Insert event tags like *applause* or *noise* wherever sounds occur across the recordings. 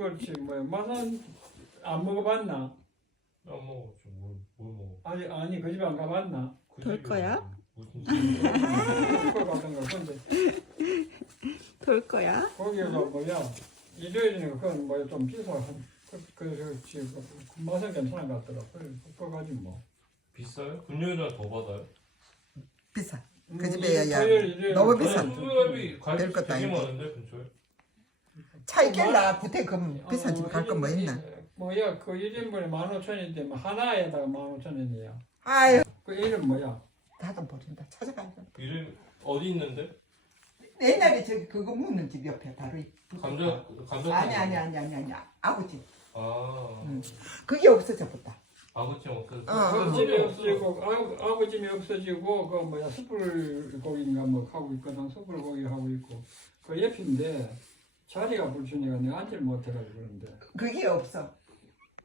그렇지 뭐야 맛은 안 먹어봤나? 안 먹었지 뭘, 뭘 먹어 아니 아니 그집안 가봤나? 돌그 거야? 뭐, 뭐, 뭐, *laughs* 돌거 야거기서 뭐야 응. 이조는건뭐좀 비싸 그그지 그, 그, 그, 그, 그 맛은 괜찮은 것 같더라 그거 그래, 가지 뭐 비싸요? 금요일 날더 받아요? 비싸 그 뭐, 집에야 뭐, 음, 그래, 그래, 그래. 너무 비싸 돌 것도 아닌데 같은데, 근처에 차이겠나 구태금 뭐, 어, 비싼 어, 집 갈건뭐 뭐 있나? 뭐야 그 일인 분에 만 오천인데 뭐 하나에다가 만오천이야 아유. 그 일은 뭐야? 나도 모른다. 찾아가야 돼. 일은 어디 있는데? 옛날에 저 그거 묻는 집 옆에 바로 감자 감자, 감자 아니, 아니 아니 아니 아니 아니 아버지 아 응. 음. 그게 없어졌다 아버지 없어졌어 아버지 없어지고 아, 어, 어. 아버지 없어지고 그 뭐야 숯불 고기인가 뭐 하고 있거든 숯불 고기 하고 있고 그 옆인데 자리가 불편해가 내가 앉질 못해라 그러데 그게 없어. 아,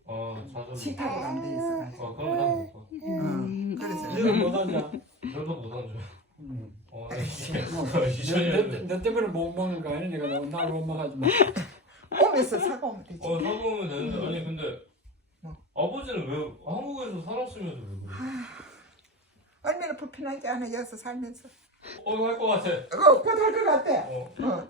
아, 어 좌석 식탁으로 안 돼있어. 어 그럼 나 못해. 그래서 내가 못 앉아. 너도 못 앉아. 응어이너 때문에 못 먹는 거아니 내가 나를 원망하지 마. *laughs* 오면서 사과 못지어 오면 사과 되는데 음. 아니 근데 뭐? 아버지는 왜 한국에서 살았으면서 왜 그래? 아, 얼마나 불편한 게 하나 여서 살면서. 어할것 같아. 어할것 같아. 어.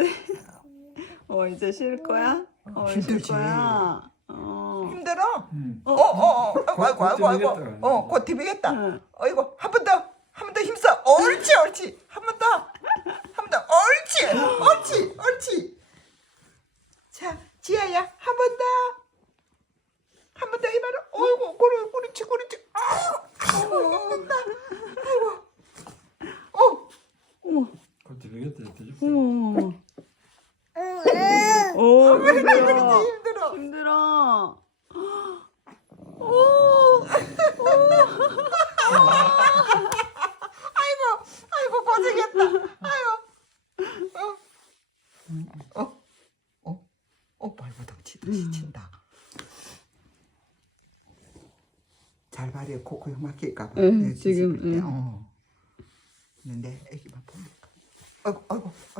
*laughs* 어 이제 쉴 거야? 쉴 어, 거야? 어, 어, 힘들어? 어, 응. 어, 어, 어, 어, 아이구, 곧 이겼다, 아이고, 아이 어, 곧데겠다 어이고, 한번 더, 한 번 더 힘써. 옳지, 옳지. 한 번 더, *laughs* 한 번 더, 옳지, 옳지, 옳지. 자, 지아야, 한 번 더. 한 번 더, 이봐라. 어이고, 꼬리, 꼬리치, 꼬리치. 아우, 다 어. 어곧데겠다 데뷔. 어 힘들어. 힘들어? 힘들어? *laughs* 오. 오. *laughs* *laughs* 아이고, 아이고 빠지겠다. 아이고. *laughs* 어. 어. 어. 오 이거 덩치 덩치 친다. 음. 잘 발에 코코 형막힐까 봐. 응, 지금. 응. 어. 근데 애기만 보니까. 아이고, 아이고, 아이고.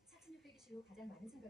1 6 5 0실로 가장 많은 선거가 있...